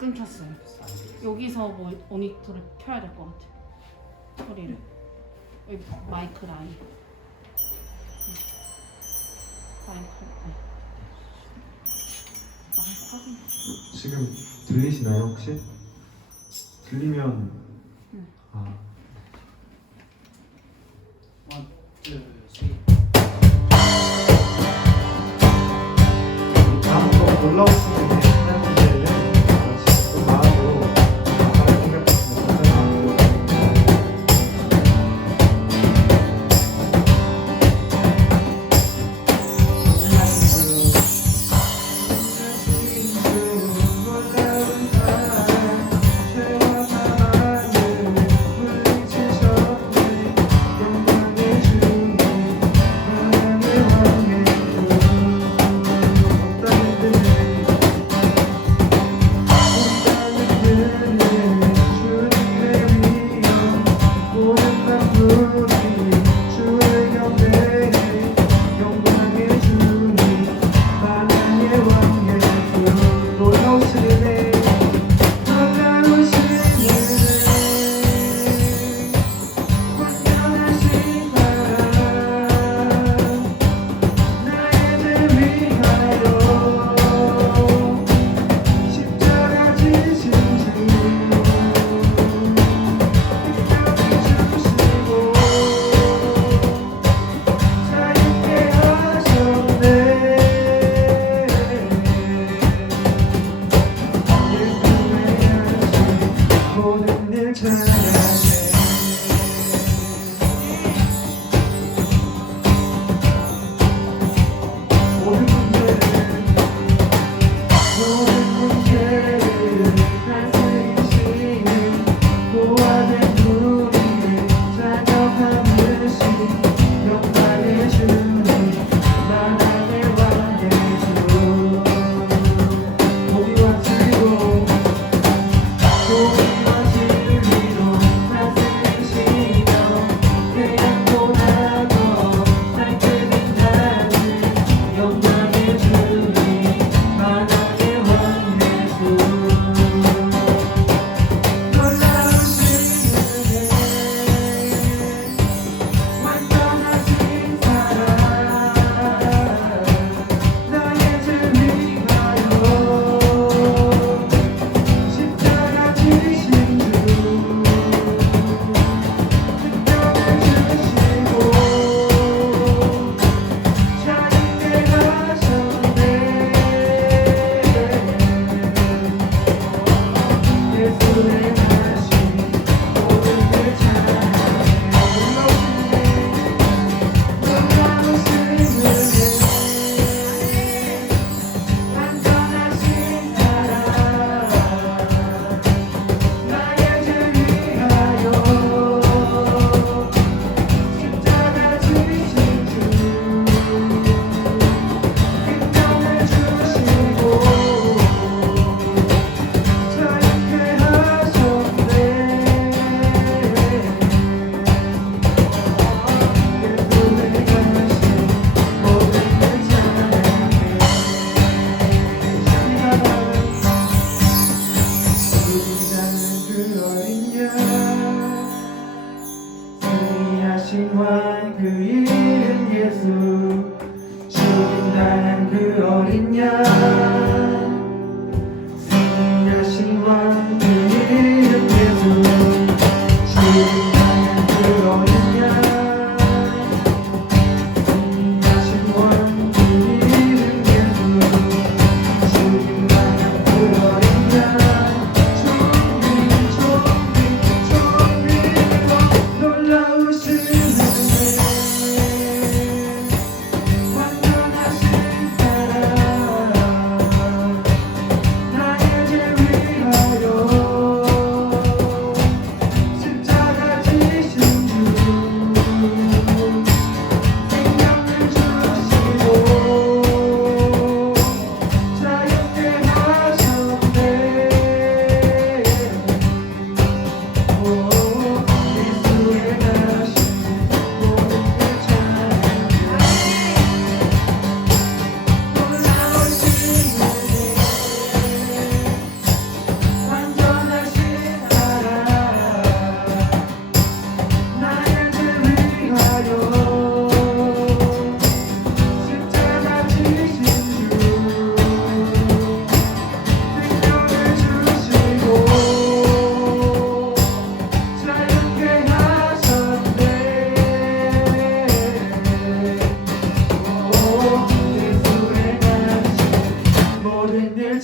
끊겼어요. 여기서 뭐 모니터를 켜야 될 것 같아. 소리를. 여기 마이크 라인. 마이크 확인. 지금 들리시나요 혹시? 들리면 아 원, 투, 쓰리. 다음 거 올라오시면 되는 문제는 지금 또 마음으로 가사를 생각하시면서 사용하고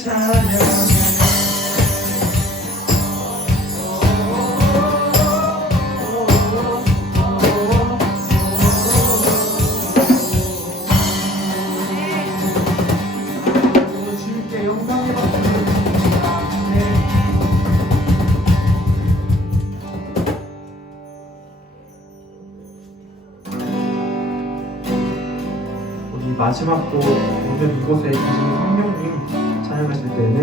찬양해 주님께 영광의 박수 드립니다. 네. 우리 마지막 곡 오늘 이곳에 계신 성령님 찬양하실 때는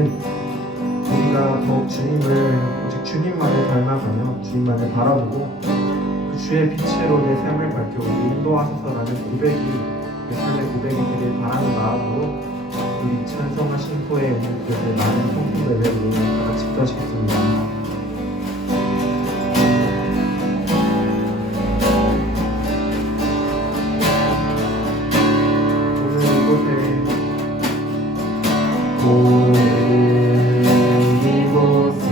우리가 더욱 주님을 오직 주님만을 닮아가며 주님만을 바라보고 그 주의 빛으로 내 삶을 밝혀 우리 인도하소서라는 고백이 내 삶의 고백이 되길 바라는 마음으로 우리 찬송과 신포에 있는 그들 많은 성품 예배를 다 같이 기도하시겠습니다. 오늘 이곳에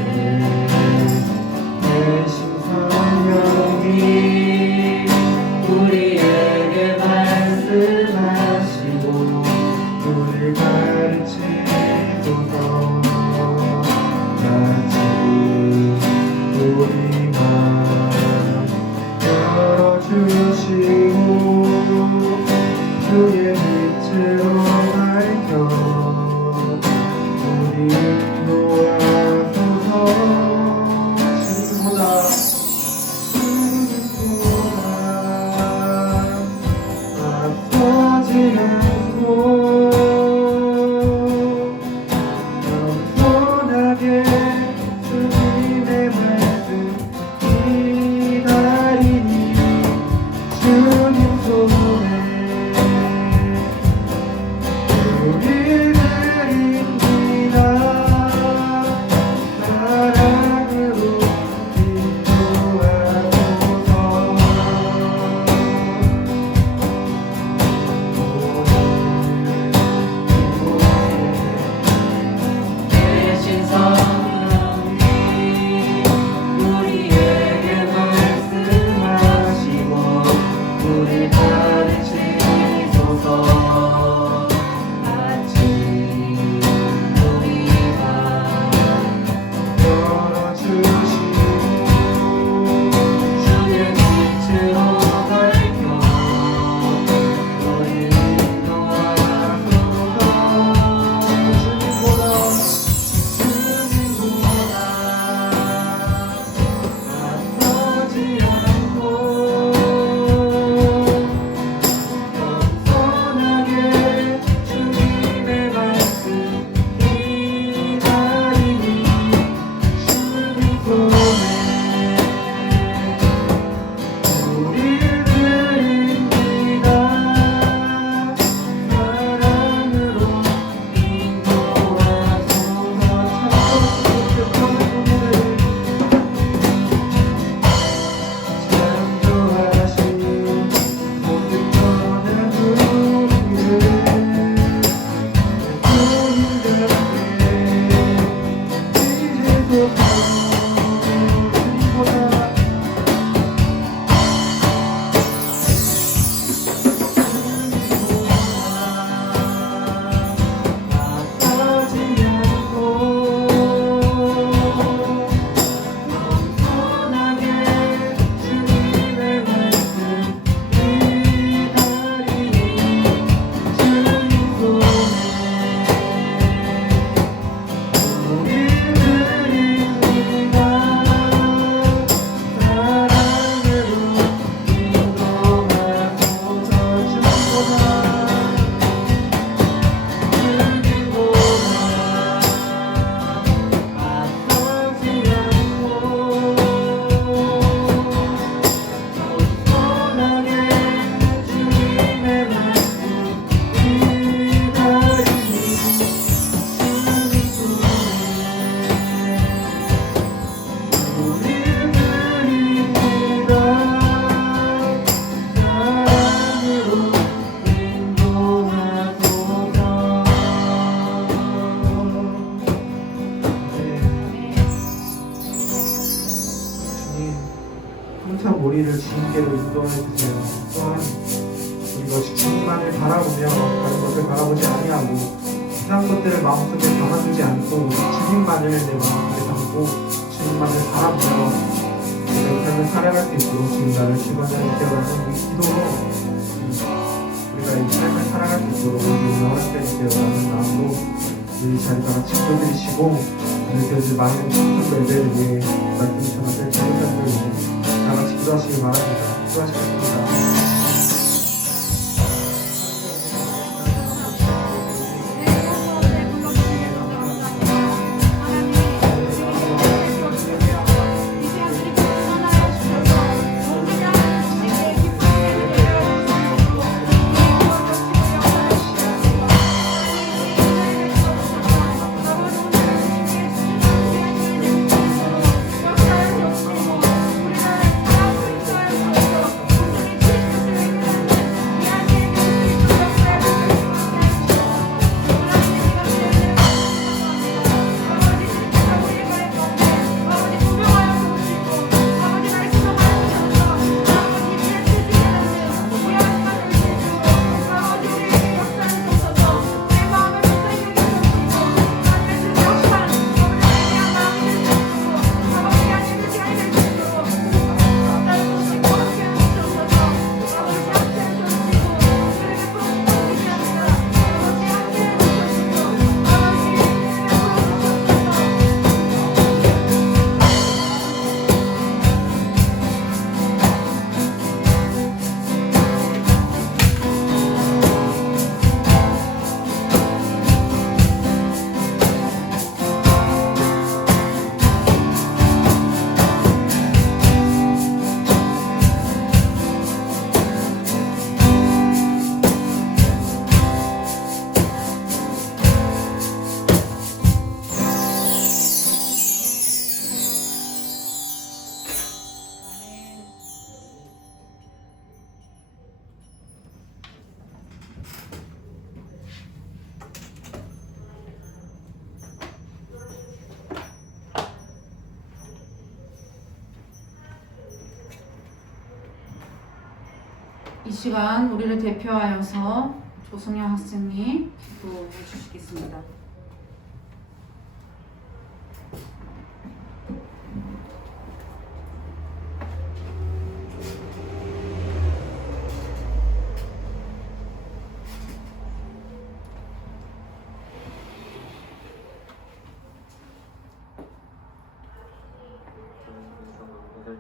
계신 성령이 우리에게 말씀하시고 우리를 가르치소서. 같이 우리 맘 열어주시고 주의 빛으로 밝혀 인도하소서. 주님보다 앞서지 않고 겸손하게 주님의 말씀 기다리니 주님 손에 우리 우리를 주님께로 인도해 주세요. 또한 우리가 주님만을 바라보며 다른 것을 바라보지 아니하고 이상한 것들을 마음속에 담아두지 않고 주님만을 내 마음속에 담고 주님만을 바라보며 내 삶을 살아갈 수 있도록 주님 나를 주관하는 되어라는 이 기도로 우리가 이 삶을 살아갈 수 있도록 우리 허락되게 되어라는 마음으로 우리 자리 다 같이 기도드리시고 오늘 되어질 많은 청년들을 위해 말씀 전하실 자녀들을 위해 다 같이 기도하시기 바랍니다. 수고하셨습니다. 이 시간 우리를 대표하여서 조승현 학생님 기도해 주시겠습니다.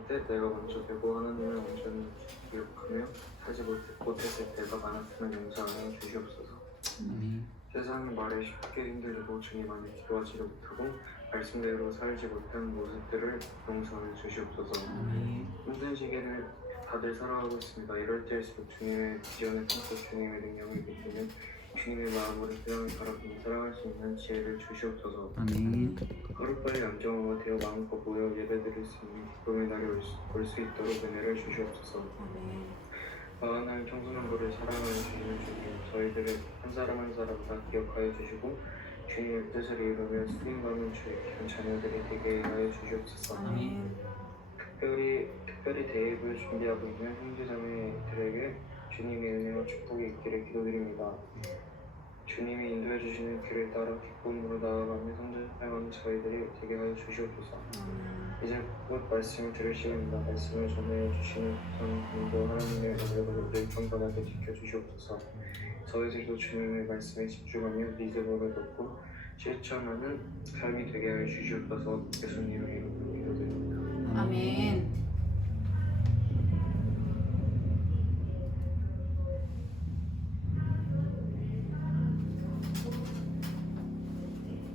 때 내가 먼저 되고 하나님을 온전히 기억하며 살지 못했을 때가 많았으면 용서하여 주시옵소서. 세상의 말에 쉽게 힘들고 주님 안에 기도하지를 못하고 말씀대로 살지 못한 모습들을 용서하여 주시옵소서. 힘든 시기를 다들 살아가고 있습니다. 이럴 때일수록 주님의 지원을 통해서 주님의 능력을 믿으면 주님의 마음으로 세상을 바라보며 살아갈 수 있는 지혜를 주시옵소서. 하루빨리 안정화가 되어 마음껏 모여 예배드릴 수 있는 기쁨의 날이 올 수 있도록 은혜를 주시옵소서. 마흔날 청소년 부를 사랑하는 주님을 주님, 저희들을 한 사람 한 사람 다 기억하여 주시고 주님의 뜻을 이루며 쓰임받는 주의 귀한 자녀들이 되게 하여 주시옵소서. 특별히 대입을 준비하고 있는 형제자매들에게 주님의 은혜와 축복이 있기를 기도드립니다. 주님이 인도해 주시는 길을 따라 기쁨으로 나아가며 성장하는 저희들이 되게 하여 주시옵소서. 이제 곧 말씀을 들을 시간입니다. 말씀을 전해 주시는 전도 하나님의 은혜로 늘 경건하게 지켜주시옵소서. 저희들도 주님의 말씀에 집중하며 믿음으로 듣고 실천하는 삶이 되게 하여 주시옵소서. 예수님의 이름으로 기도드립니다. 아멘.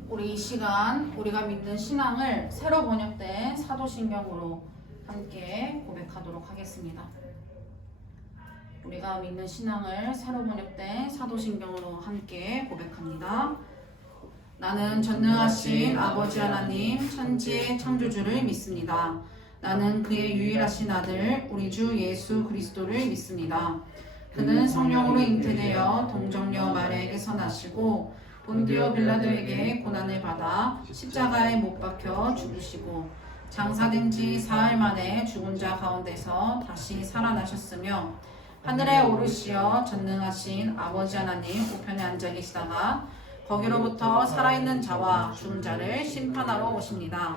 우리 이 시간 우리가 믿는 신앙을 새로 번역된 사도신경으로 함께 고백하도록 하겠습니다. 우리가 믿는 신앙을 새로 번역된 사도신경으로 함께 고백합니다. 나는 전능하신 아버지 하나님 천지의 창조주를 믿습니다. 나는 그의 유일하신 아들 우리 주 예수 그리스도를 믿습니다. 그는 성령으로 잉태되어 동정녀 마리아에게서 나시고 본디오 빌라도에게 고난을 받아 십자가에 못 박혀 죽으시고 장사된 지 사흘 만에 죽은 자 가운데서 다시 살아나셨으며 하늘에 오르시어 전능하신 아버지 하나님 우편에 앉아 계시다가 거기로부터 살아있는 자와 죽은 자를 심판하러 오십니다.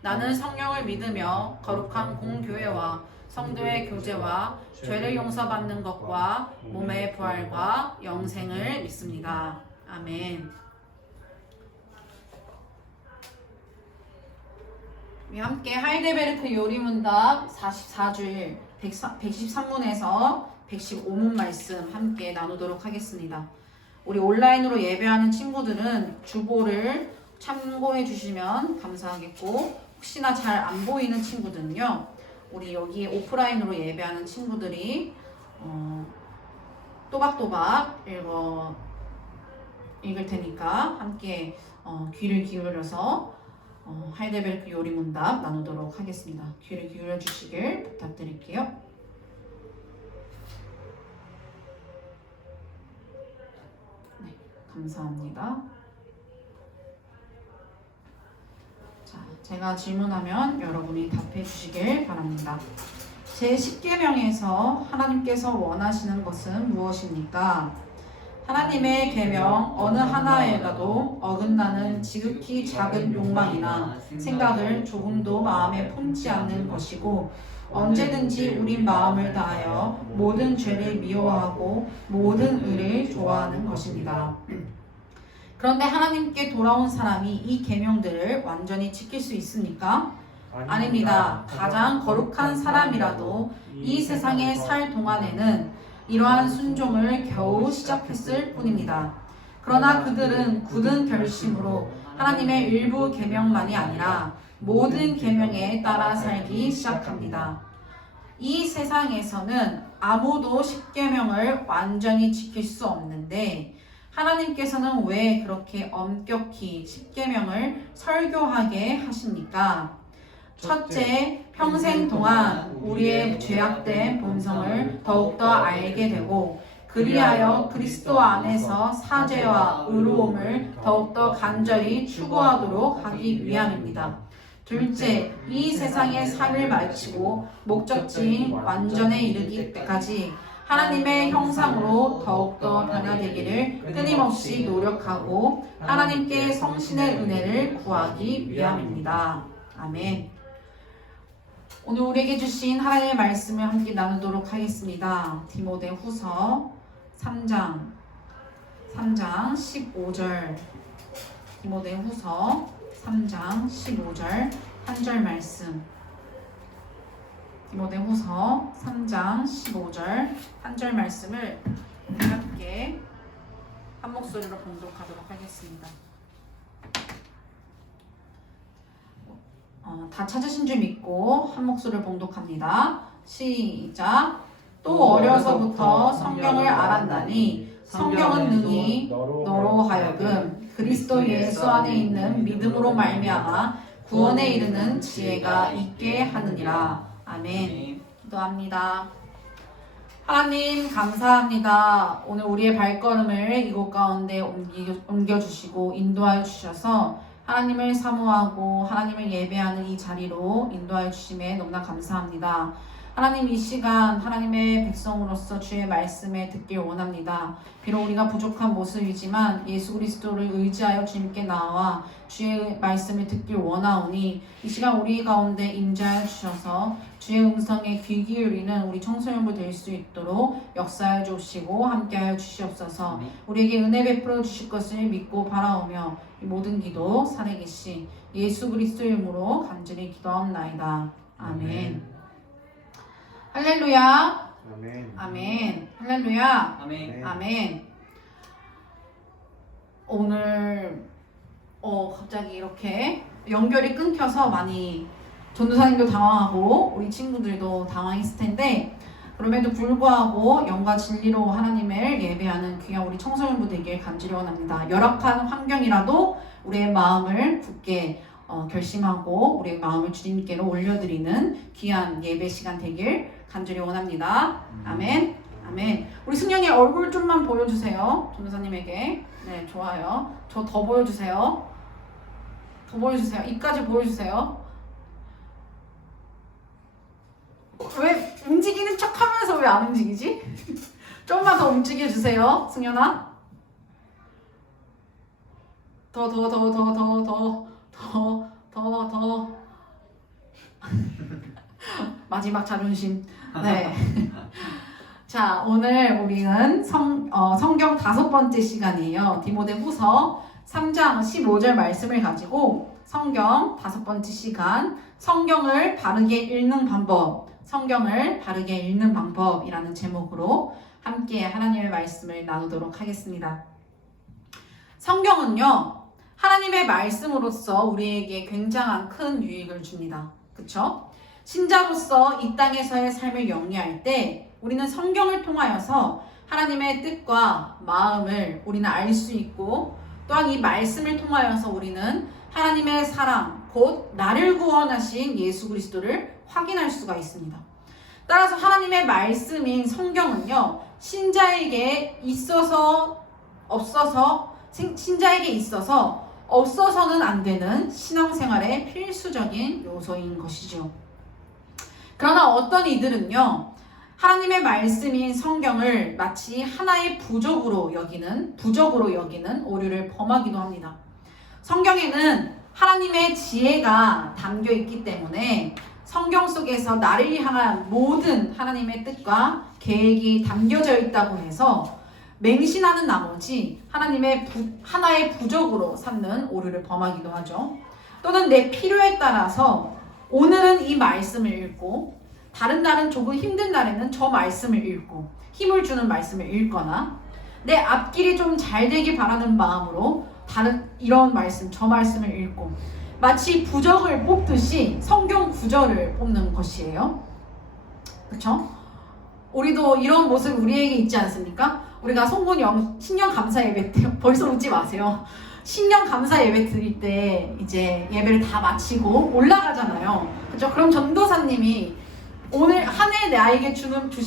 나는 성령을 믿으며 거룩한 공교회와 성도의 교제와 죄를 용서받는 것과 몸의 부활과 영생을 믿습니다. 아멘. 우리 함께 하이델베르크 요리문답 44줄 113문에서 115문 말씀 함께 나누도록 하겠습니다. 우리 온라인으로 예배하는 친구들은 주보를 참고해 주시면 감사하겠고, 혹시나 잘 안 보이는 친구들은요, 우리 여기 오프라인으로 예배하는 친구들이 또박또박 읽을 테니까 함께 귀를 기울여서 하이델베르크 요리문답 나누도록 하겠습니다. 귀를 기울여 주시길 부탁드릴게요. 네, 감사합니다. 자, 제가 질문하면 여러분이 답해 주시길 바랍니다. 제10계명에서 하나님께서 원하시는 것은 무엇입니까? 하나님의 계명 어느 하나에라도 어긋나는 지극히 작은 욕망이나 생각을 조금도 마음에 품지 않는 것이고, 언제든지 우린 마음을 다하여 모든 죄를 미워하고 모든 의를 좋아하는 것입니다. 그런데 하나님께 돌아온 사람이 이 계명들을 완전히 지킬 수 있습니까? 아닙니다. 가장 거룩한 사람이라도 이 세상에 살 동안에는 이러한 순종을 겨우 시작했을 뿐입니다. 그러나 그들은 굳은 결심으로 하나님의 일부 계명만이 아니라 모든 계명에 따라 살기 시작합니다. 이 세상에서는 아무도 10계명을 완전히 지킬 수 없는데, 하나님께서는 왜 그렇게 엄격히 10계명을 설교하게 하십니까? 첫째, 평생 동안 우리의 죄악된 본성을 더욱더 알게 되고, 그리하여 그리스도 안에서 사죄와 의로움을 더욱더 간절히 추구하도록 하기 위함입니다. 둘째, 이 세상의 삶을 마치고 목적지인 완전에 이르기 때까지 하나님의 형상으로 더욱더 변화되기를 끊임없이 노력하고 하나님께 성신의 은혜를 구하기 위함입니다. 아멘. 오늘 우리에게 주신 하나님의 말씀을 함께 나누도록 하겠습니다. 디모데후서 3장 15절, 디모데후서 3장 15절 한 절 말씀. 디모데후서 3장 15절 한 절 말씀을 함께 한 목소리로 봉독하도록 하겠습니다. 다 찾으신 줄 믿고 한 목소리를 봉독합니다. 시작. 또 어려서부터 성경을 알았나니 성경은 능히 너로 하여금 그리스도 예수 안에 있는 믿음으로 말미암아 구원에 이르는 지혜가 있게 하느니라. 아멘. 기도합니다. 하나님 감사합니다. 오늘 우리의 발걸음을 이곳 가운데 옮겨주시고 인도하여 주셔서 하나님을 사모하고 하나님을 예배하는 이 자리로 인도하여 주심에 너무나 감사합니다. 하나님, 이 시간 하나님의 백성으로서 주의 말씀을 듣길 원합니다. 비록 우리가 부족한 모습이지만 예수 그리스도를 의지하여 주님께 나와 주의 말씀을 듣길 원하오니 이 시간 우리 가운데 임재하여 주셔서 주의 음성에 귀 기울이는 우리 청소년부 될 수 있도록 역사하여 주시고 함께하여 주시옵소서. 우리에게 은혜 베풀어 주실 것을 믿고 바라오며 이 모든 기도 살아계신 예수 그리스도의 이름으로 간절히 기도하옵나이다. 아멘. 할렐루야. 아멘. 아멘. 할렐루야. 아멘. 아멘. 오늘 갑자기 이렇게 연결이 끊겨서 많이 전도사님도 당황하고 우리 친구들도 당황했을 텐데, 그럼에도 불구하고 영과 진리로 하나님을 예배하는 귀한 우리 청소년부 되길 간절히 원합니다. 열악한 환경이라도 우리의 마음을 굳게 결심하고 우리의 마음을 주님께로 올려드리는 귀한 예배 시간 되길 간절히 원합니다. 아멘. 아멘. 우리 승현이 얼굴 좀만 보여주세요. 전도사님에게. 네, 좋아요. 저 더 보여주세요. 더 보여주세요. 입까지 보여주세요. 왜 움직이는 척 하면서 왜 안 움직이지? 조금만 더 움직여주세요. 승현아. 마지막 자존심. 네. 자, 오늘 우리는 성경 5번째 시간이에요. 디모데후서 3장 15절 말씀을 가지고 성경 5번째 시간, 성경을 바르게 읽는 방법이라는 제목으로 함께 하나님의 말씀을 나누도록 하겠습니다. 성경은요, 하나님의 말씀으로서 우리에게 굉장한 큰 유익을 줍니다. 그쵸? 신자로서 이 땅에서의 삶을 영위할 때 우리는 성경을 통하여서 하나님의 뜻과 마음을 우리는 알 수 있고, 또한 이 말씀을 통하여서 우리는 하나님의 사랑, 곧 나를 구원하신 예수 그리스도를 확인할 수가 있습니다. 따라서 하나님의 말씀인 성경은요, 신자에게 있어서 없어서는 안 되는 신앙생활의 필수적인 요소인 것이죠. 그러나 어떤 이들은요, 하나님의 말씀인 성경을 마치 하나의 부적으로 여기는 오류를 범하기도 합니다. 성경에는 하나님의 지혜가 담겨 있기 때문에 성경 속에서 나를 향한 모든 하나님의 뜻과 계획이 담겨져 있다고 해서 맹신하는 나머지 하나의 부적으로 삼는 오류를 범하기도 하죠. 또는 내 필요에 따라서 오늘은 이 말씀을 읽고 다른 날은 조금 힘든 날에는 저 말씀을 읽고 힘을 주는 말씀을 읽거나 내 앞길이 좀 잘 되길 바라는 마음으로 이런 말씀, 저 말씀을 읽고 마치 부적을 뽑듯이 성경 구절을 뽑는 것이에요. 그렇죠? 우리도 이런 모습 우리에게 있지 않습니까? 우리가 신년 감사 예배 때 벌써 웃지 마세요. 신년 감사 예배 드릴 때 이제 예배를 다 마치고 올라가잖아요. 그렇죠? 그럼 전도사님이 오늘 한 해 나에게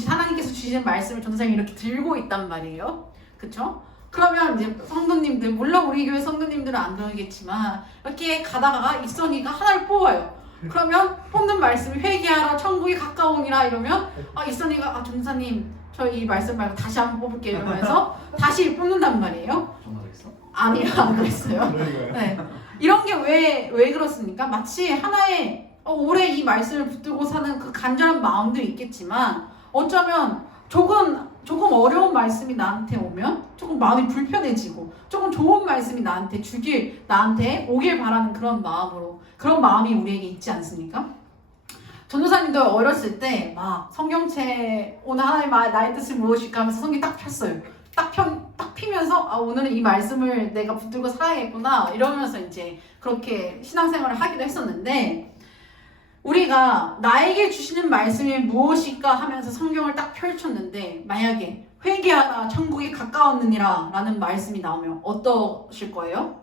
하나님께서 주시는 말씀을 전도사님이 이렇게 들고 있단 말이에요. 그렇죠? 그러면 이제 성도님들, 물론 우리 교회 성도님들은 안 그러겠지만 이렇게 가다가 입선이가 하나를 뽑아요. 그러면 뽑는 말씀이 회개하라 천국이 가까우니라 이러면 입선이가 전도사님 저 이 말씀 말고 다시 한번 뽑을게요 이러면서 다시 뽑는단 말이에요. 전화했어? 아니요, 안 그랬어요. 네. 이런 게 왜 그렇습니까? 마치 하나의 올해 이 말씀을 붙들고 사는 그 간절한 마음도 있겠지만 어쩌면 조금 어려운 말씀이 나한테 오면 조금 마음이 불편해지고 조금 좋은 말씀이 나한테 오길 바라는 그런 마음이 우리에게 있지 않습니까? 전도사님도 어렸을 때 막 성경책 오늘 하나님 나의 뜻이 무엇일까 하면서 성경 딱 폈어요. 딱 피면서 오늘은 이 말씀을 내가 붙들고 살아야겠구나 이러면서 이제 그렇게 신앙생활을 하기도 했었는데, 우리가 나에게 주시는 말씀이 무엇일까 하면서 성경을 딱 펼쳤는데 만약에 회개하라 천국이 가까웠느니라 라는 말씀이 나오면 어떠실 거예요?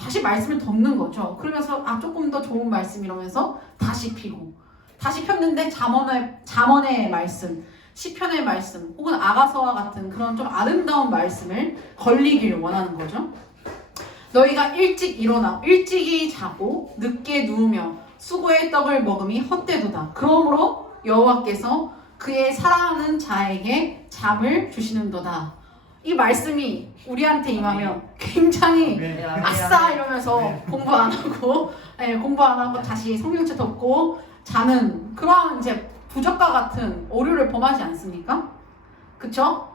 다시 말씀을 덮는 거죠. 그러면서 조금 더 좋은 말씀 이러면서 다시 피고 다시 폈는데 잠언의 말씀, 시편의 말씀 혹은 아가서와 같은 그런 좀 아름다운 말씀을 걸리길 원하는 거죠. 너희가 일찍이 자고 늦게 누우며 수고의 떡을 먹음이 헛되도다. 그러므로 여호와께서 그의 사랑하는 자에게 잠을 주시는도다. 이 말씀이 우리한테 임하면 굉장히 아싸 이러면서 공부 안 하고 다시 성경책 덮고 자는 그런 이제 부적과 같은 오류를 범하지 않습니까? 그쵸?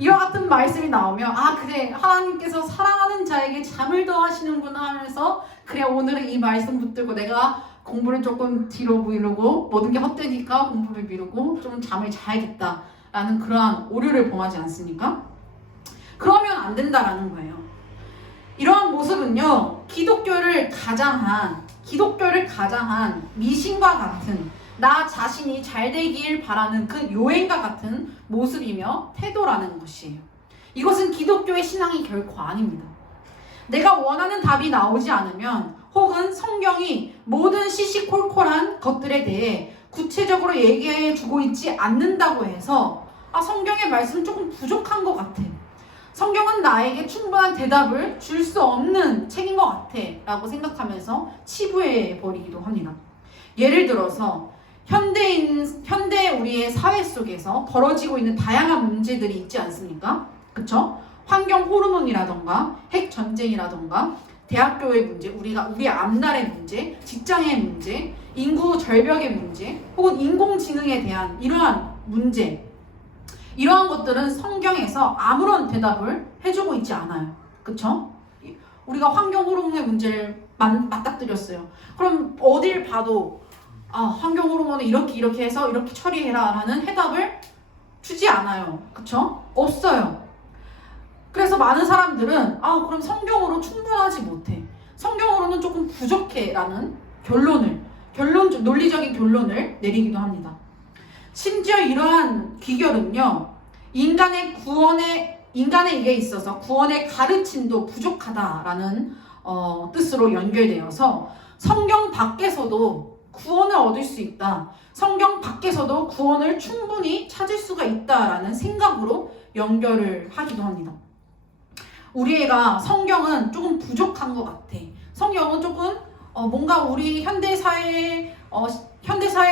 이와 같은 말씀이 나오면 그래 하나님께서 사랑하는 자에게 잠을 더하시는구나 하면서 그래 오늘은 이 말씀 붙들고 내가 공부를 조금 뒤로 미루고 모든 게 헛되니까 공부를 미루고 좀 잠을 자야겠다라는 그러한 오류를 범하지 않습니까? 그러면 안 된다라는 거예요. 이러한 모습은요, 기독교를 가장한 미신과 같은 나 자신이 잘 되길 바라는 그 요행과 같은 모습이며 태도라는 것이에요. 이것은 기독교의 신앙이 결코 아닙니다. 내가 원하는 답이 나오지 않으면 혹은 성경이 모든 시시콜콜한 것들에 대해 구체적으로 얘기해 주고 있지 않는다고 해서 성경의 말씀은 조금 부족한 것 같아. 성경은 나에게 충분한 대답을 줄 수 없는 책인 것 같아 라고 생각하면서 치부해 버리기도 합니다. 예를 들어서 현대 우리의 사회 속에서 벌어지고 있는 다양한 문제들이 있지 않습니까? 그쵸? 환경 호르몬이라던가 핵 전쟁이라던가 대학교의 문제, 우리 앞날의 문제, 직장의 문제, 인구 절벽의 문제, 혹은 인공지능에 대한 이러한 문제, 이러한 것들은 성경에서 아무런 대답을 해주고 있지 않아요. 그쵸? 우리가 환경 호르몬의 문제를 맞닥뜨렸어요. 그럼 어딜 봐도 환경 호르몬을 이렇게 해서 이렇게 처리해라 라는 해답을 주지 않아요. 그쵸? 없어요. 그래서 많은 사람들은 그럼 성경으로 충분하지 못해. 성경으로는 조금 부족해 라는 논리적인 결론을 내리기도 합니다. 심지어 이러한 귀결은요, 인간의 이게 있어서 구원의 가르침도 부족하다라는 뜻으로 연결되어서 성경 밖에서도 구원을 얻을 수 있다. 성경 밖에서도 구원을 충분히 찾을 수가 있다라는 생각으로 연결을 하기도 합니다. 우리가 성경은 조금 부족한 것 같아. 성경은 조금 뭔가 우리 현대사회의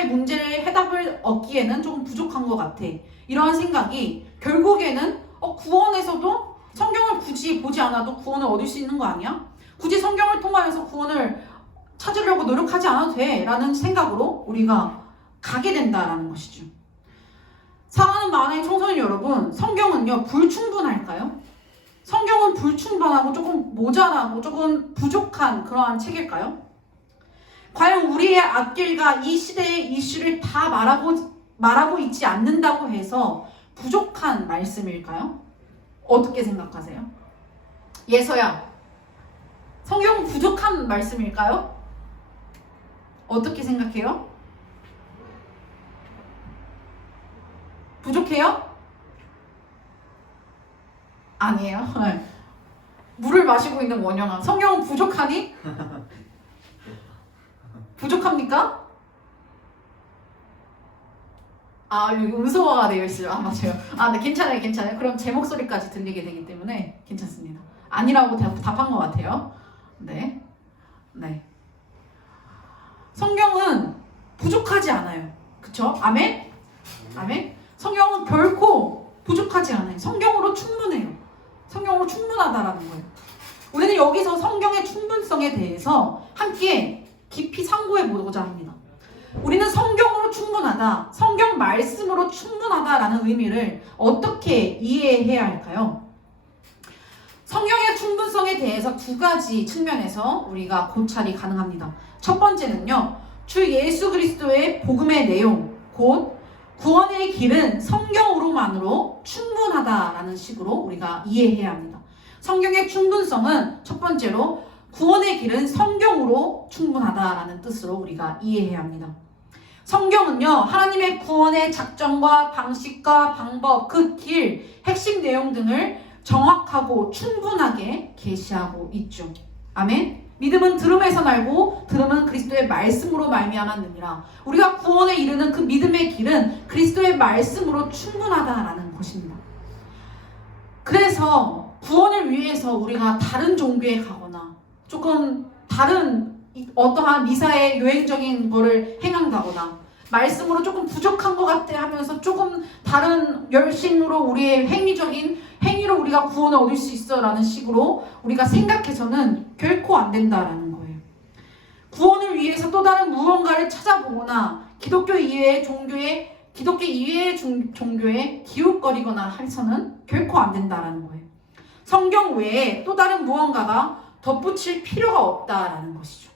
문제를 해답을 얻기에는 조금 부족한 것 같아. 이러한 생각이 결국에는 구원에서도 성경을 굳이 보지 않아도 구원을 얻을 수 있는 거 아니야? 굳이 성경을 통하여서 구원을 찾으려고 노력하지 않아도 돼 라는 생각으로 우리가 가게 된다라는 것이죠. 사랑하는 많은 청소년 여러분, 성경은요 불충분할까요? 성경은 불충분하고 조금 모자라고 조금 부족한 그러한 책일까요? 과연 우리의 앞길과 이 시대의 이슈를 다 말하고 있지 않는다고 해서 부족한 말씀일까요? 어떻게 생각하세요? 예서야, 성경은 부족한 말씀일까요? 어떻게 생각해요? 부족해요? 아니에요. 물을 마시고 있는 원영아, 성경은 부족하니? 부족합니까? 여기 음소거가 되어 있어요. 맞아요. 네, 괜찮아요. 그럼 제 목소리까지 들리게 되기 때문에 괜찮습니다. 아니라고 답한 것 같아요. 네. 성경은 부족하지 않아요. 그쵸? 아멘? 아멘? 성경은 결코 부족하지 않아요. 성경으로 충분해요. 성경으로 충분하다라는 거예요. 우리는 여기서 성경의 충분성에 대해서 함께 깊이 상고해 보고자 합니다. 우리는 성경으로 충분하다, 성경 말씀으로 충분하다라는 의미를 어떻게 이해해야 할까요? 성경의 충분성에 대해서 두 가지 측면에서 우리가 고찰이 가능합니다. 첫 번째는요, 주 예수 그리스도의 복음의 내용, 곧 구원의 길은 성경으로만으로 충분하다라는 식으로 우리가 이해해야 합니다. 성경의 충분성은 첫 번째로 구원의 길은 성경으로 충분하다라는 뜻으로 우리가 이해해야 합니다. 성경은요, 하나님의 구원의 작정과 방식과 방법, 그 길, 핵심 내용 등을 정확하고 충분하게 계시하고 있죠. 아멘? 믿음은 들음에서 날고 들음은 그리스도의 말씀으로 말미암아 느니라. 우리가 구원에 이르는 그 믿음의 길은 그리스도의 말씀으로 충분하다라는 것입니다. 그래서 구원을 위해서 우리가 다른 종교에 가거나 조금 다른 어떠한 미사의 요행적인 거를 행한다거나 말씀으로 조금 부족한 것 같아 하면서 조금 다른 열심으로 우리의 행위로 우리가 구원을 얻을 수 있어 라는 식으로 우리가 생각해서는 결코 안 된다라는 거예요. 구원을 위해서 또 다른 무언가를 찾아보거나 기독교 이외의 종교에 기웃거리거나 해서는 결코 안 된다라는 거예요. 성경 외에 또 다른 무언가가 덧붙일 필요가 없다라는 것이죠.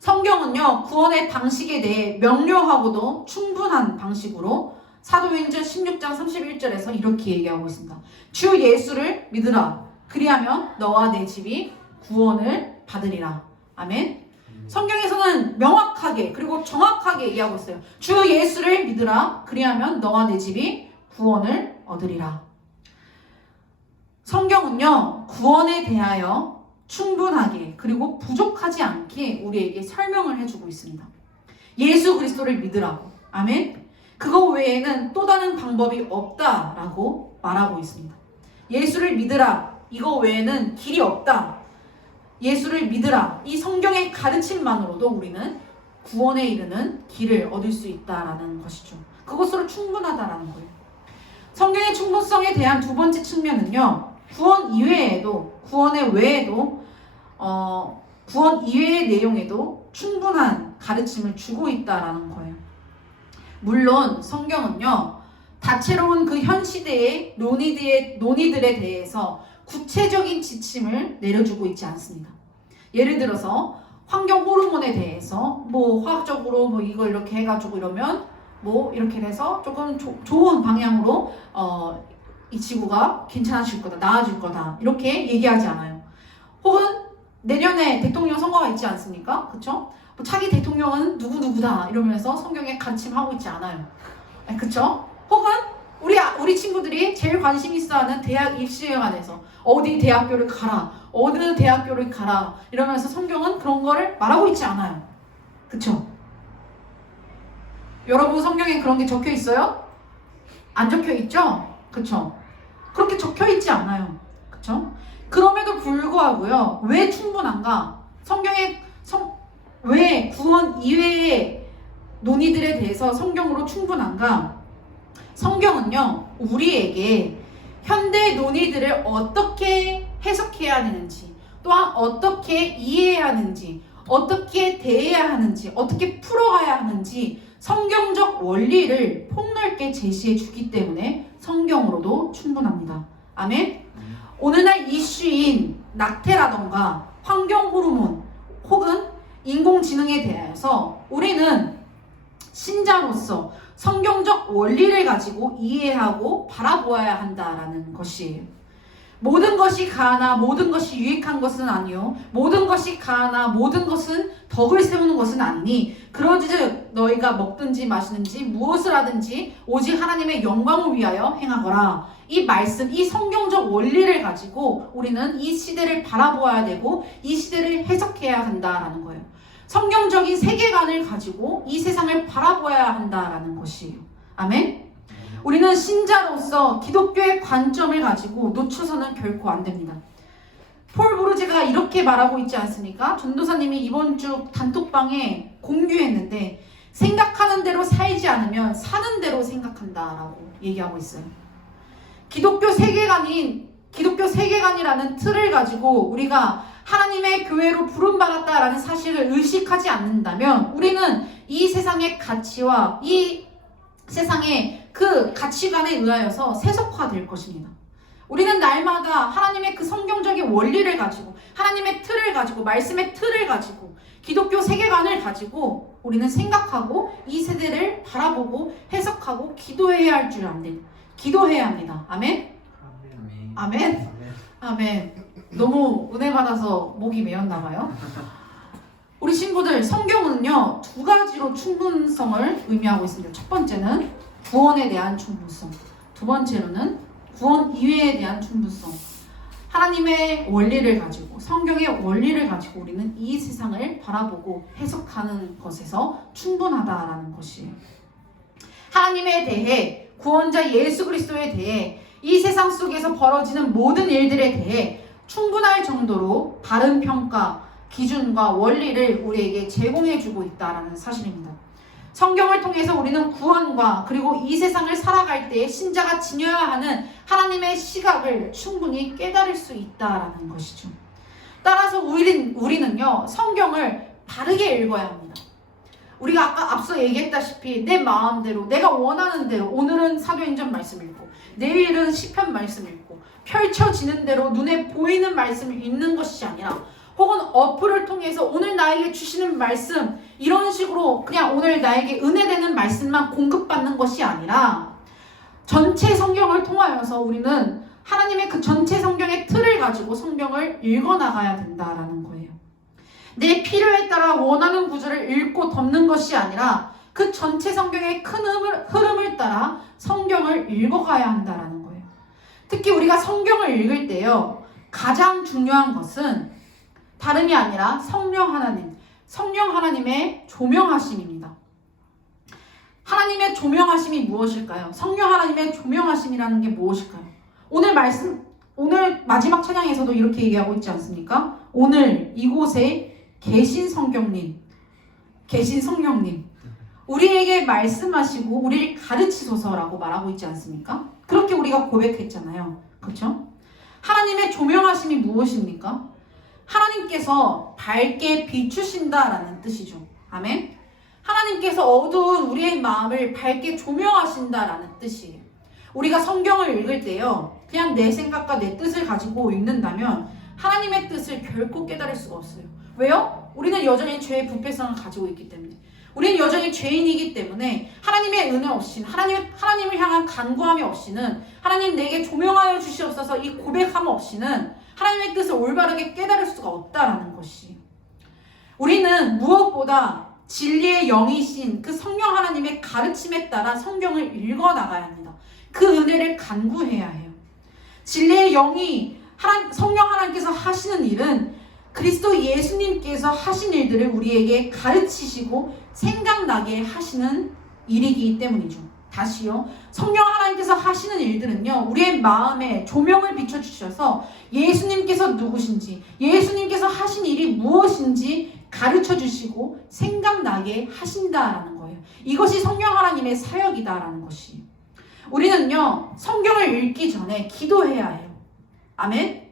성경은요, 구원의 방식에 대해 명료하고도 충분한 방식으로 사도행전 16장 31절에서 이렇게 얘기하고 있습니다. 주 예수를 믿으라. 그리하면 너와 내 집이 구원을 받으리라. 아멘. 성경에서는 명확하게 그리고 정확하게 얘기하고 있어요. 주 예수를 믿으라. 그리하면 너와 내 집이 구원을 얻으리라. 성경은요, 구원에 대하여 충분하게 그리고 부족하지 않게 우리에게 설명을 해주고 있습니다. 예수 그리스도를 믿으라고. 아멘. 그거 외에는 또 다른 방법이 없다라고 말하고 있습니다. 예수를 믿으라. 이거 외에는 길이 없다. 예수를 믿으라. 이 성경의 가르침만으로도 우리는 구원에 이르는 길을 얻을 수 있다라는 것이죠. 그것으로 충분하다라는 거예요. 성경의 충분성에 대한 두 번째 측면은요, 구원 외에도 구원 이외의 내용에도 충분한 가르침을 주고 있다라는 거예요. 물론 성경은요, 다채로운 그 현 시대의 논의들에 대해서 구체적인 지침을 내려주고 있지 않습니다. 예를 들어서 환경 호르몬에 대해서 뭐 화학적으로 뭐 이걸 이렇게 해가지고 이러면 뭐 이렇게 돼서 조금 좋은 방향으로 이 지구가 괜찮아질 거다, 나아질 거다 이렇게 얘기하지 않아요. 혹은 내년에 대통령 선거가 있지 않습니까? 그쵸? 뭐 차기 대통령은 누구누구다 이러면서 성경에 가르침하고 있지 않아요. 그쵸? 혹은 우리 친구들이 제일 관심 있어하는 대학 입시에 관해서 어디 대학교를 가라, 어느 대학교를 가라 이러면서 성경은 그런 거를 말하고 있지 않아요. 그쵸? 여러분 성경에 그런 게 적혀 있어요? 안 적혀 있죠? 그쵸? 그렇게 적혀 있지 않아요. 그쵸? 그럼에도 불구하고요, 왜 충분한가? 왜 구원 이외의 논의들에 대해서 성경으로 충분한가? 성경은요, 우리에게 현대 논의들을 어떻게 해석해야 되는지, 또한 어떻게 이해해야 하는지, 어떻게 대해야 하는지, 어떻게 풀어가야 하는지 성경적 원리를 폭넓게 제시해 주기 때문에 성경으로도 충분합니다. 아멘? 오늘날 이슈인 낙태라던가 환경 호르몬 혹은 인공지능에 대해서 우리는 신자로서 성경적 원리를 가지고 이해하고 바라보아야 한다라는 것이에요. 모든 것이 가하나 모든 것이 유익한 것은 아니요, 모든 것이 가하나 모든 것은 덕을 세우는 것은 아니니 그러즉 너희가 먹든지 마시든지 무엇을 하든지 오직 하나님의 영광을 위하여 행하거라. 이 말씀, 이 성경적 원리를 가지고 우리는 이 시대를 바라보아야 되고 이 시대를 해석해야 한다라는 거예요. 성경적인 세계관을 가지고 이 세상을 바라보아야 한다라는 것이에요. 아멘? 우리는 신자로서 기독교의 관점을 가지고 놓쳐서는 결코 안 됩니다. 폴 브루제가 이렇게 말하고 있지 않습니까? 전도사님이 이번 주 단톡방에 공유했는데 생각하는 대로 살지 않으면 사는 대로 생각한다라고 얘기하고 있어요. 기독교 세계관이라는 틀을 가지고 우리가 하나님의 교회로 부름받았다라는 사실을 의식하지 않는다면 우리는 이 세상의 가치와 이 세상의 그 가치관에 의하여서 세속화될 것입니다. 우리는 날마다 하나님의 그 성경적인 원리를 가지고 하나님의 틀을 가지고 말씀의 틀을 가지고 기독교 세계관을 가지고 우리는 생각하고 이 세대를 바라보고 해석하고 기도해야 할 줄 압니다. 기도해야 합니다. 아멘? 아멘? 아멘. 너무 은혜 받아서 목이 메었나 봐요. 우리 친구들, 성경은요 2가지로 충분성을 의미하고 있습니다. 첫 번째는 구원에 대한 충분성, 두 번째로는 구원 이외에 대한 충분성. 하나님의 원리를 가지고 성경의 원리를 가지고 우리는 이 세상을 바라보고 해석하는 것에서 충분하다라는 것이에요. 하나님에 대해, 구원자 예수 그리스도에 대해, 이 세상 속에서 벌어지는 모든 일들에 대해 충분할 정도로 바른 평가, 기준과 원리를 우리에게 제공해주고 있다는 사실입니다. 성경을 통해서 우리는 구원과 그리고 이 세상을 살아갈 때 신자가 지녀야 하는 하나님의 시각을 충분히 깨달을 수 있다는 것이죠. 따라서 우리는요 성경을 바르게 읽어야 합니다. 우리가 아까 앞서 얘기했다시피 내 마음대로 내가 원하는 대로 오늘은 사도행전 말씀 읽고 내일은 시편 말씀 읽고 펼쳐지는 대로 눈에 보이는 말씀을 읽는 것이 아니라 혹은 어플을 통해서 오늘 나에게 주시는 말씀 이런 식으로 그냥 오늘 나에게 은혜되는 말씀만 공급받는 것이 아니라 전체 성경을 통하여서 우리는 하나님의 그 전체 성경의 틀을 가지고 성경을 읽어나가야 된다라는 거예요. 내 필요에 따라 원하는 구절을 읽고 덮는 것이 아니라 그 전체 성경의 큰 흐름을 따라 성경을 읽어가야 한다라는 거예요. 특히 우리가 성경을 읽을 때요 가장 중요한 것은 다름이 아니라 성령 하나님의 조명하심입니다. 하나님의 조명하심이 무엇일까요? 성령 하나님의 조명하심이라는 게 무엇일까요? 오늘 마지막 찬양에서도 이렇게 얘기하고 있지 않습니까? 오늘 이곳에 계신 성령님, 우리에게 말씀하시고 우리를 가르치소서라고 말하고 있지 않습니까? 그렇게 우리가 고백했잖아요. 그렇죠? 하나님의 조명하심이 무엇입니까? 하나님께서 밝게 비추신다라는 뜻이죠. 아멘. 하나님께서 어두운 우리의 마음을 밝게 조명하신다라는 뜻이에요. 우리가 성경을 읽을 때요, 그냥 내 생각과 내 뜻을 가지고 읽는다면 하나님의 뜻을 결코 깨달을 수가 없어요. 왜요? 우리는 여전히 죄의 부패성을 가지고 있기 때문에. 우리는 여전히 죄인이기 때문에 하나님의 은혜 없이는, 하나님을 향한 간구함이 없이는, 하나님 내게 조명하여 주시옵소서 이 고백함 없이는 하나님의 뜻을 올바르게 깨달을 수가 없다라는 것이. 우리는 무엇보다 진리의 영이신 그 성령 하나님의 가르침에 따라 성경을 읽어나가야 합니다. 그 은혜를 간구해야 해요. 진리의 영이 성령 하나님께서 하시는 일은 그리스도 예수님께서 하신 일들을 우리에게 가르치시고 생각나게 하시는 일이기 때문이죠. 다시요. 성령 하나님께서 하시는 일들은요, 우리의 마음에 조명을 비춰주셔서 예수님께서 누구신지, 예수님께서 하신 일이 무엇인지 가르쳐 주시고 생각나게 하신다라는 거예요. 이것이 성령 하나님의 사역이다라는 것이. 우리는요, 성경을 읽기 전에 기도해야 해요. 아멘?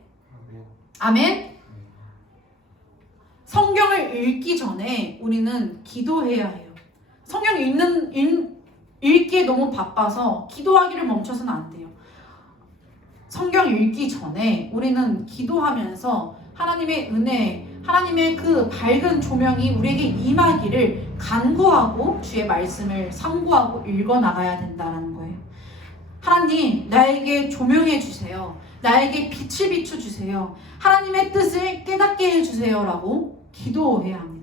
아멘? 성경을 읽기 전에 우리는 기도해야 해요. 성경 읽기에 너무 바빠서 기도하기를 멈춰서는 안 돼요. 성경 읽기 전에 우리는 기도하면서 하나님의 은혜, 하나님의 그 밝은 조명이 우리에게 임하기를 간구하고 주의 말씀을 상고하고 읽어나가야 된다는 거예요. 하나님, 나에게 조명해 주세요. 나에게 빛을 비춰주세요. 하나님의 뜻을 깨닫게 해주세요 라고 기도해야 합니다.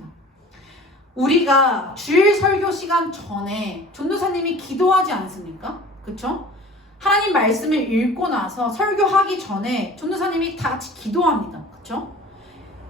우리가 주일 설교 시간 전에 전도사님이 기도하지 않습니까? 그쵸? 하나님 말씀을 읽고 나서 설교하기 전에 전도사님이 다 같이 기도합니다. 그쵸?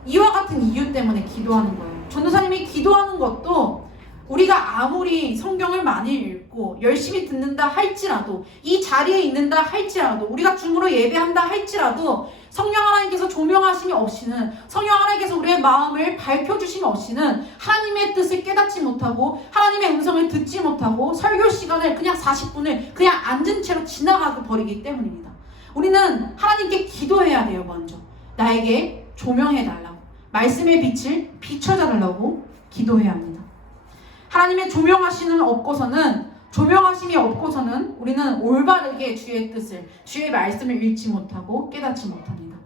이와 같은 이유 때문에 기도하는 거예요. 전도사님이 기도하는 것도 우리가 아무리 성경을 많이 읽고 열심히 듣는다 할지라도, 이 자리에 있는다 할지라도, 우리가 줌으로 예배한다 할지라도 성령 하나님께서 조명하심이 없이는, 성령 하나님께서 우리의 마음을 밝혀주심이 없이는 하나님의 뜻을 깨닫지 못하고 하나님의 음성을 듣지 못하고 설교 시간을 그냥 40분을 그냥 앉은 채로 지나가고 버리기 때문입니다. 우리는 하나님께 기도해야 돼요. 먼저 나에게 조명해달라고, 말씀의 빛을 비춰달라고 기도해야 합니다. 하나님의 조명하심이 없고서는 우리는 올바르게 주의 뜻을, 주의 말씀을 읽지 못하고 깨닫지 못합니다.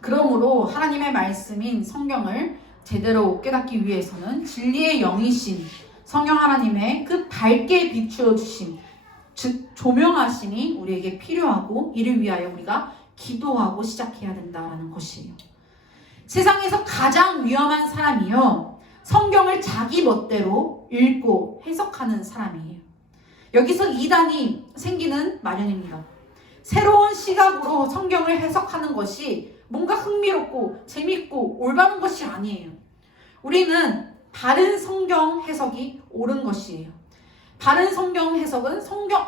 그러므로 하나님의 말씀인 성경을 제대로 깨닫기 위해서는 진리의 영이신 성령 하나님의 그 밝게 비추어 주심, 즉 조명하심이 우리에게 필요하고, 이를 위하여 우리가 기도하고 시작해야 된다는 것이에요. 세상에서 가장 위험한 사람이요, 성경을 자기 멋대로 읽고 해석하는 사람이에요. 여기서 이단이 생기는 마련입니다. 새로운 시각으로 성경을 해석하는 것이 뭔가 흥미롭고 재밌고 올바른 것이 아니에요. 우리는 바른 성경 해석이 옳은 것이에요. 바른 성경 해석은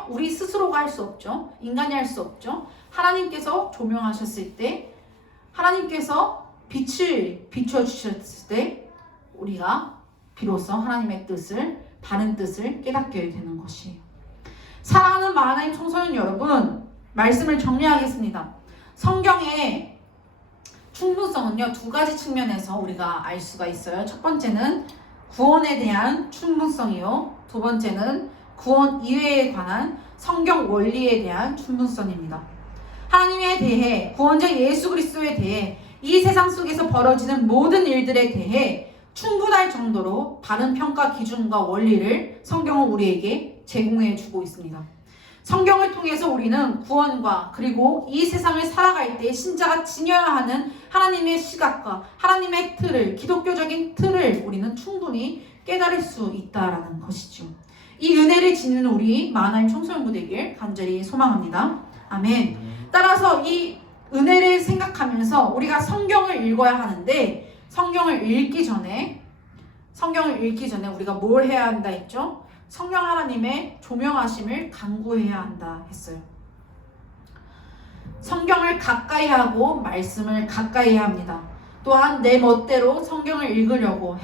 우리 스스로가 할 수 없죠. 인간이 할 수 없죠. 하나님께서 조명하셨을 때, 하나님께서 빛을 비춰주셨을 때 우리가 비로소 하나님의 뜻을, 바른 뜻을 깨닫게 되는 것이에요. 사랑하는 하나님 청소년 여러분, 말씀을 정리하겠습니다. 성경의 충분성은요, 두 가지 측면에서 우리가 알 수가 있어요. 첫 번째는 구원에 대한 충분성이요, 두 번째는 구원 이외에 관한 성경 원리에 대한 충분성입니다. 하나님에 대해, 구원자 예수 그리스도에 대해, 이 세상 속에서 벌어지는 모든 일들에 대해 충분할 정도로 바른 평가 기준과 원리를 성경은 우리에게 제공해 주고 있습니다. 성경을 통해서 우리는 구원과, 그리고 이 세상을 살아갈 때 신자가 지녀야 하는 하나님의 시각과 하나님의 틀을, 기독교적인 틀을 우리는 충분히 깨달을 수 있다라는 것이죠. 이 은혜를 지니는 우리 하나님 청소년 되길 간절히 소망합니다. 아멘. 따라서 이 은혜를 생각하면서 우리가 성경을 읽어야 하는데, 성경을 읽기 전에 우리가 뭘 해야 한다 했죠? 성령 하나님의 조명하심을 간구해야 한다 했어요. 성경을 가까이 하고 말씀을 가까이 해야 합니다. 또한 내 멋대로 성경을 읽으려고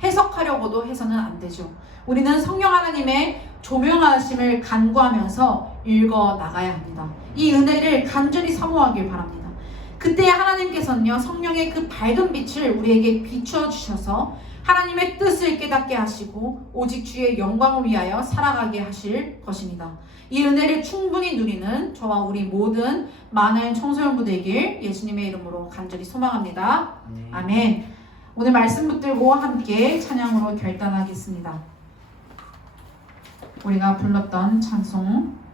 해석하려고도 해서는 안 되죠. 우리는 성령 하나님의 조명하심을 간구하면서 읽어 나가야 합니다. 이 은혜를 간절히 사모하길 바랍니다. 그때 하나님께서는요, 성령의 그 밝은 빛을 우리에게 비추어 주셔서 하나님의 뜻을 깨닫게 하시고 오직 주의 영광을 위하여 살아가게 하실 것입니다. 이 은혜를 충분히 누리는 저와 우리 모든 많은 청소년 부되길 예수님의 이름으로 간절히 소망합니다. 아멘. 오늘 말씀 붙들고 함께 찬양으로 결단하겠습니다. 우리가 불렀던 찬송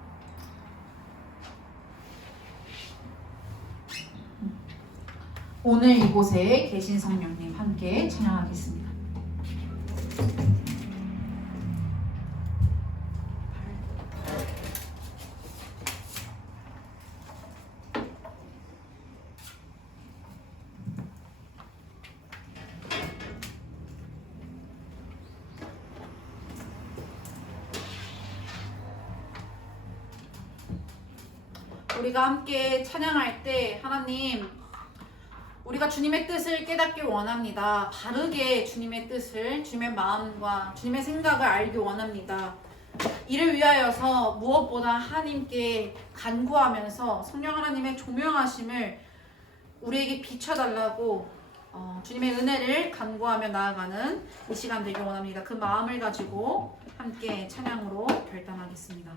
오늘 이곳에 계신 성령님 함께 찬양하겠습니다. 우리가 함께 찬양할 때 하나님, 우리가 주님의 뜻을 깨닫기 원합니다. 바르게 주님의 뜻을, 주님의 마음과 주님의 생각을 알기 원합니다. 이를 위하여서 무엇보다 하나님께 간구하면서 성령 하나님의 조명하심을 우리에게 비춰달라고 주님의 은혜를 간구하며 나아가는 이 시간 되길 원합니다. 그 마음을 가지고 함께 찬양으로 결단하겠습니다.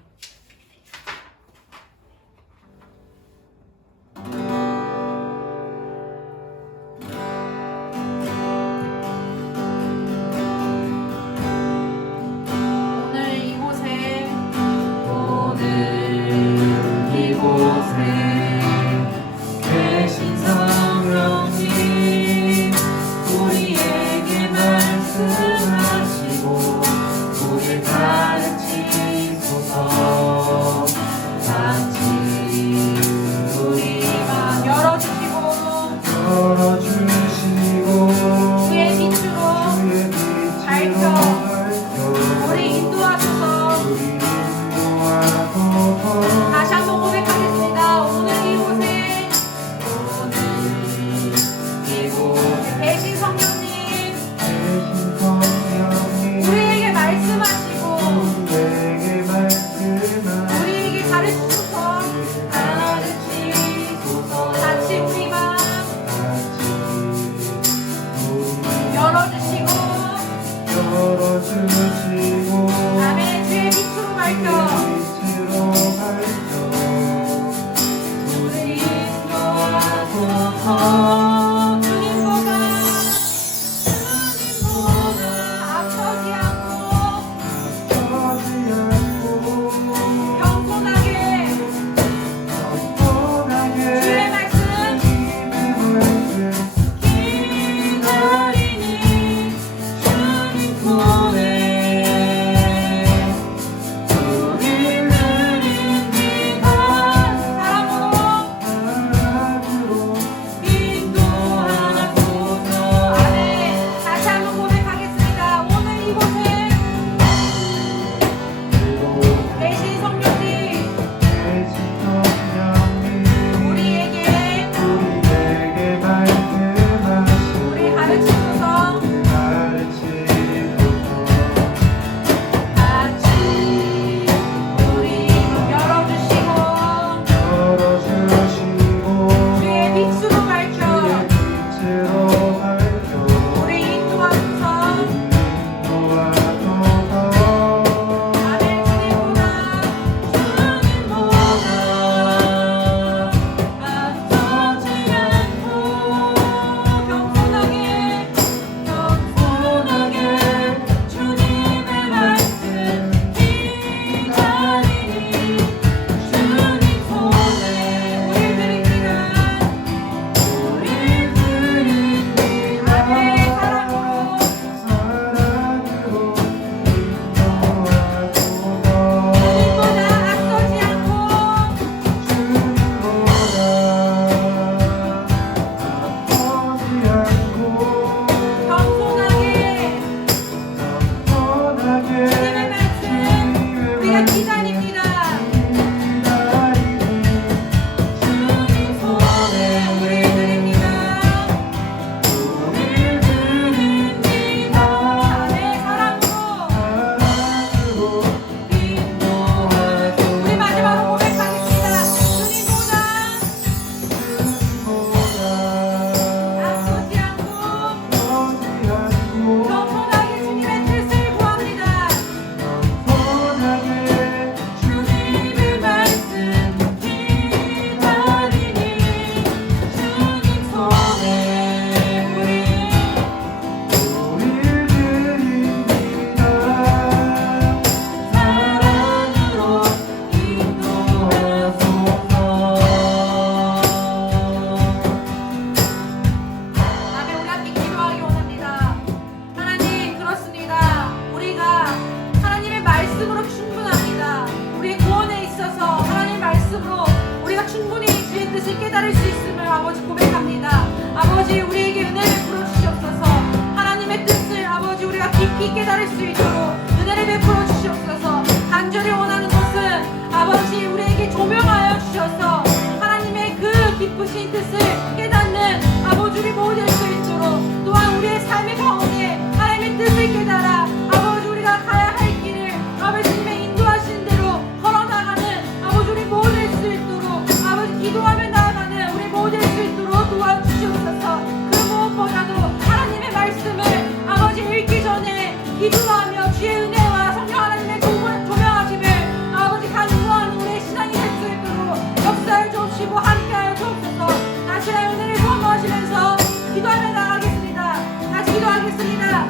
깨달을 수 있도록 은혜를 베풀어 주시옵소서. 간절히 원하는 것은 아버지 우리에게 조명하여 주셔서 하나님의 그 기쁘신 뜻을 깨닫는 아버지 우리 모두 될 수 있도록, 또한 우리의 삶의 가운데 하나님의 뜻을 깨달아 아버지 우리가 가야 할 길을 아버지님의 인도하신 대로 걸어나가는 아버지 우리 모두 될 수 있도록, 아버지 기도하며 나아가는 우리 모두 될 수 있도록 도와주시옵소서. 그 무엇보다도 하나님의 말씀을 아버지 읽기 전에 기도하며 주의 은혜와 성령 하나님의 조명하심을 아버지 간구하는 우리의 신앙이 될 수 있도록 역사해 주옵시고 함께하여 주옵소서. 다시 은혜를 소망하시면서 기도하며 나가겠습니다. 다시 기도하겠습니다.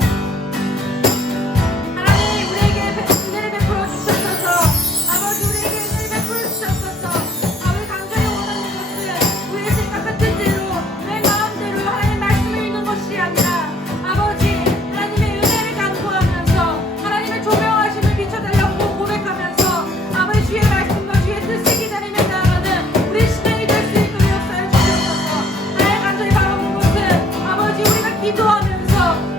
하나님 우리에게 은혜를 베풀어 주셔서 아버지 우리에게 은혜를 베풀어 주셔서 아버지 간절히 원하는 것은 우리의 생각과 뜻대로 내 마음대로 하나님 말씀을 읽는 것이 아니라 아버지 하나님의 은혜를 간구하면서 하나님의 조명하심을 비춰달라고 고백하면서 아버지 주의 말씀과 주의 뜻을 기다리며 나아가는 우리 신앙이 될 수 있도록 역사해 주시옵소서. 하나님 간절히 바라보는 것은 아버지 우리가 기도하면서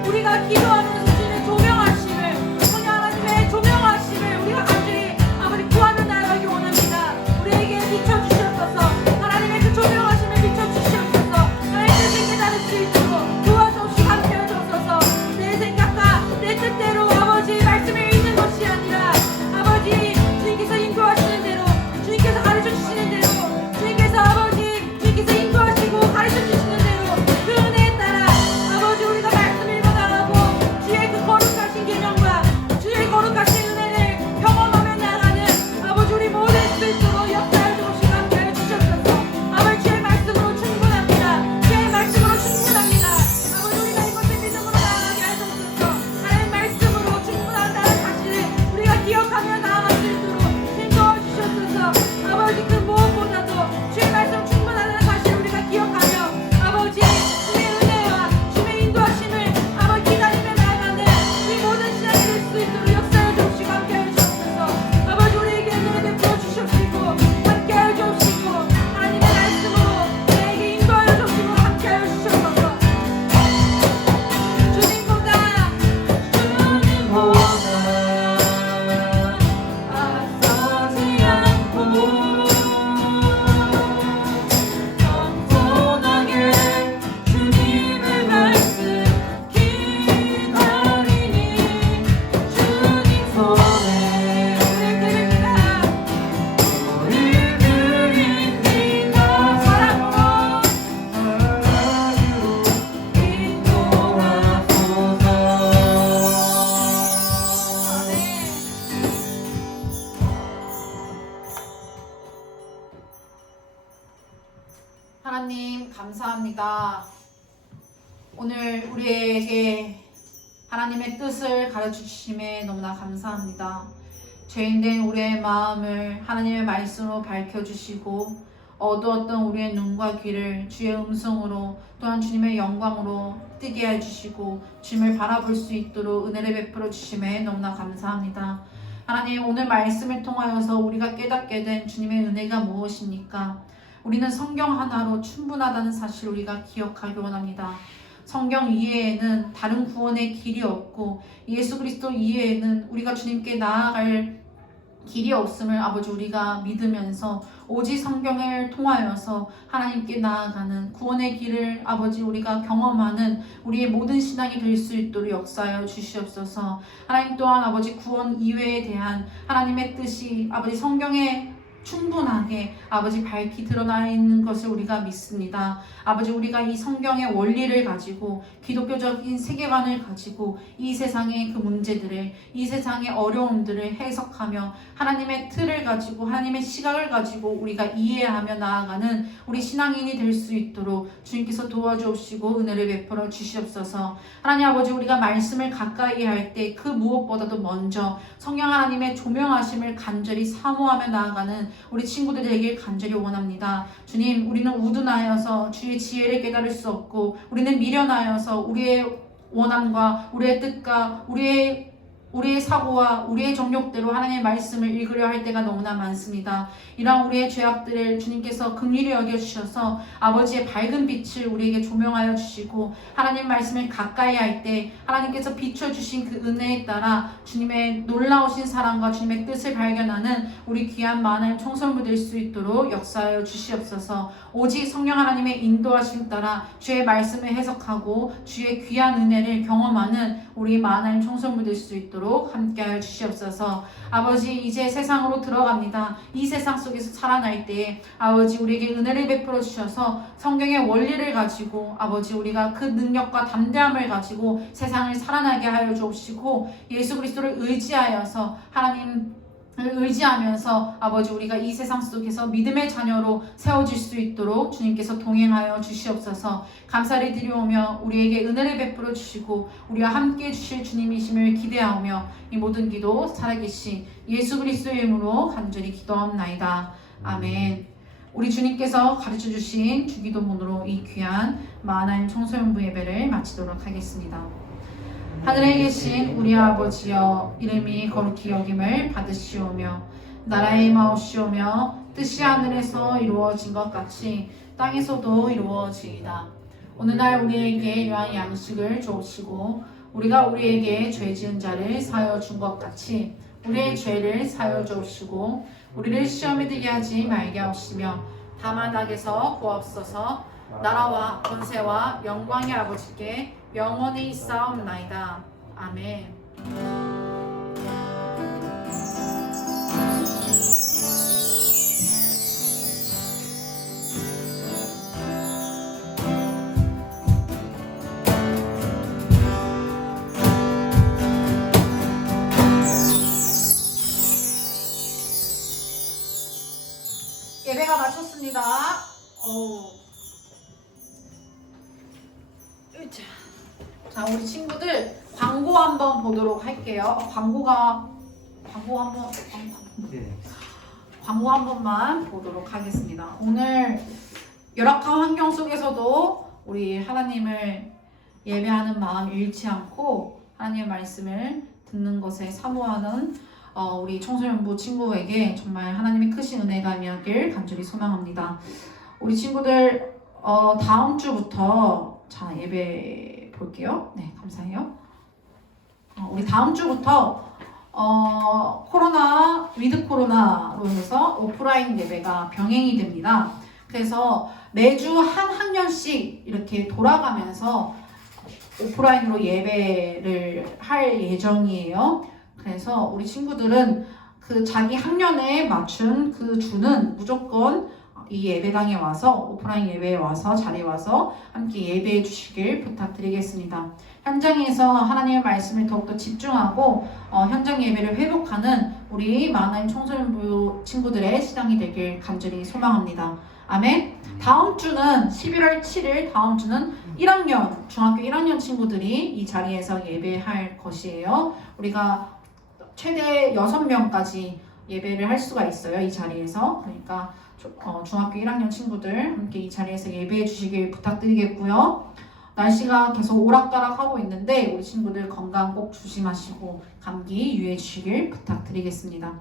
주님의 조명하심을, 성령 하나님의 조명하심을 우리가 간절히 아버지 구하며 나아가기 원합니다. 우리에게 비춰주시옵소서. 하나님의 그 조명하심을 비춰주시옵소서. 하나님의 뜻을 깨달을 수 있도록 도와주옵시고 함께해 주옵소서. 내 생각과 내 뜻대로 아버지 말씀을 읽는 것이 아니라 아버지 주님께서 인도하시는 대로, 주님께서 가르쳐 주시는 대로, 주님께서 아버지 주님께서 인도하시고 가르쳐 주시는 대로 그 은혜에 따라 아버지 우리가 말씀을 읽어나가고 주의 그 거룩하신 계명과 주의 거룩하신 은혜를 경험하며 나아가는 아버지 우리 모두 될 수 있도록 역사해 주시고 함께해 주시옵소서. 아버지 주의 말씀으로 충분합니다. 주의 말씀으로 충분합니다. 아버지 우리가 이것을 믿음으로 나아가게 하옵소서. 하나님 말씀으로 충분하다는 사실을 우리가 기억하며 나아갈 수 있도록 인도해 주시옵소서. 아버지 그 무엇보다도 주의 말씀 충분하다는 사실을 우리가 기억하며 아버지 주의 은혜와 주의 인도하심을 아버지 기다리며 나아가는 우리 모든 신앙이 될 수 있도록 역사해 주옵시고 함께해 주옵소서. 아버지 우리에게 은혜를 베풀어 주시옵시고 함께해 주옵시고 하나님의 말씀으로 우리에게 인도하여 주옵시고 함께하여 주시옵소서. 주님보다 앞서지 않고 겸손하게 주님의 말씀 기다리니 주님 손에 우리 드립니다. 사랑으로 인도하소서. 하나님 감사합니다. 오늘 우리에게 하나님의 뜻을 가르쳐 주심에 너무나 감사합니다. 죄인된 우리의 마음을 하나님의 말씀으로 밝혀주시고 어두웠던 우리의 눈과 귀를 주의 음성으로 또한 주님의 영광으로 뜨게 해주시고 주님을 바라볼 수 있도록 은혜를 베풀어 주심에 너무나 감사합니다. 하나님 오늘 말씀을 통하여서 우리가 깨닫게 된 주님의 은혜가 무엇입니까? 우리는 성경 하나로 충분하다는 사실을 우리가 기억하기 원합니다. 성경 이외에는 다른 구원의 길이 없고 예수 그리스도 이외에는 우리가 주님께 나아갈 길이 없음을 아버지 우리가 믿으면서 오직 성경을 통하여서 하나님께 나아가는 구원의 길을 아버지 우리가 경험하는 우리의 모든 신앙이 될 수 있도록 역사하여 주시옵소서. 하나님 또한 아버지 구원 이외에 대한 하나님의 뜻이 아버지 성경에 충분하게 아버지 밝히 드러나 있는 것을 우리가 믿습니다. 아버지 우리가 이 성경의 원리를 가지고 기독교적인 세계관을 가지고 이 세상의 그 문제들을, 이 세상의 어려움들을 해석하며 하나님의 틀을 가지고 하나님의 시각을 가지고 우리가 이해하며 나아가는 우리 신앙인이 될 수 있도록 주님께서 도와주옵시고 은혜를 베풀어 주시옵소서. 하나님 아버지 우리가 말씀을 가까이 할 때 그 무엇보다도 먼저 성령 하나님의 조명하심을 간절히 사모하며 나아가는 우리 친구들 되길 간절히 원합니다. 주님 우리는 우둔하여서 주의 지혜를 깨달을 수 없고 우리는 미련하여서 우리의 원함과 우리의 뜻과 우리의 우리의 사고와 우리의 정욕대로 하나님의 말씀을 읽으려 할 때가 너무나 많습니다. 이러한 우리의 죄악들을 주님께서 긍휼히 여겨주셔서 아버지의 밝은 빛을 우리에게 조명하여 주시고 하나님 말씀을 가까이 할 때 하나님께서 비춰주신 그 은혜에 따라 주님의 놀라우신 사랑과 주님의 뜻을 발견하는 우리 귀한 많은 청소년부 될 수 있도록 역사하여 주시옵소서. 오직 성령 하나님의 인도하심 따라 주의 말씀을 해석하고 주의 귀한 은혜를 경험하는 우리 많은 청소년부 될 수 있도록 함께하여 주시옵소서. 아버지 이제 세상으로 들어갑니다. 이 세상 속에서 살아날 때에 아버지 우리에게 은혜를 베풀어 주셔서 성경의 원리를 가지고 아버지 우리가 그 능력과 담대함을 가지고 세상을 살아나게 하여 주옵시고 예수 그리스도를 의지하여서 하나님 의지하면서 아버지 우리가 이 세상 속에서 믿음의 자녀로 세워질 수 있도록 주님께서 동행하여 주시옵소서. 감사를 드리오며 우리에게 은혜를 베풀어 주시고 우리와 함께 주실 주님이심을 기대하오며 이 모든 기도 살아계신 예수 그리스도의 이름으로 간절히 기도합나이다. 아멘. 우리 주님께서 가르쳐 주신 주기도문으로 이 귀한 마하나임 청소년부 예배를 마치도록 하겠습니다. 하늘에 계신 우리 아버지여, 이름이 거룩히 여김을 받으시오며 나라의 마옵시오며 뜻이 하늘에서 이루어진 것 같이 땅에서도 이루어지이다. 오늘날 우리에게 유한 양식을 주옵시고 우리가 우리에게 죄 지은 자를 사하여 준 것 같이 우리의 죄를 사하여 주옵시고 우리를 시험에 들게 하지 말게 하옵시며 다만 악에서 구하옵소서. 나라와 권세와 영광의 아버지께 영원히 있사옵나이다. 아멘. 예배가 마쳤습니다. 자, 우리 친구들 광고 한번 보도록 할게요. 광고 한 번만 보도록 하겠습니다. 오늘 열악한 환경 속에서도 우리 하나님을 예배하는 마음 잃지 않고 하나님의 말씀을 듣는 것에 사모하는 우리 청소년부 친구에게 정말 하나님의 크신 은혜가 임하길 간절히 소망합니다. 우리 친구들 다음 주부터 자 예배 볼게요. 네, 감사해요. 우리 다음 주부터 위드 코로나로 해서 오프라인 예배가 병행이 됩니다. 그래서 매주 한 학년씩 이렇게 돌아가면서 오프라인으로 예배를 할 예정이에요. 그래서 우리 친구들은 그 자기 학년에 맞춘 그 주는 무조건 이 예배당에 와서 오프라인 예배에 와서 자리에 와서 함께 예배해 주시길 부탁드리겠습니다. 현장에서 하나님의 말씀을 더욱더 집중하고 현장 예배를 회복하는 우리 마하나임 청소년부 친구들의 시간이 되길 간절히 소망합니다. 아멘. 다음 주는 11월 7일 다음 주는 1학년 중학교 1학년 친구들이 이 자리에서 예배할 것이에요. 우리가 최대 6명까지 예배를 할 수가 있어요. 이 자리에서. 그러니까 중학교 1학년 친구들 함께 이 자리에서 예배해 주시길 부탁드리겠고요. 날씨가 계속 오락가락하고 있는데 우리 친구들 건강 꼭 조심하시고 감기 유의해 주시길 부탁드리겠습니다.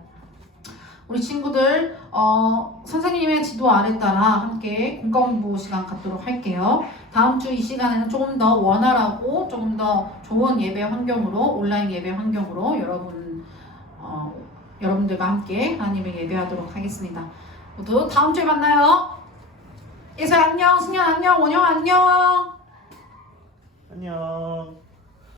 우리 친구들 선생님의 지도 아래 따라 함께 공과공부 시간 갖도록 할게요. 다음 주 이 시간에는 조금 더 원활하고 조금 더 좋은 예배 환경으로 온라인 예배 환경으로 여러분들과 함께 하나님을 예배하도록 하겠습니다. 모두 다음 주에 만나요. 예서 안녕, 승현 안녕, 원영 안녕. 안녕.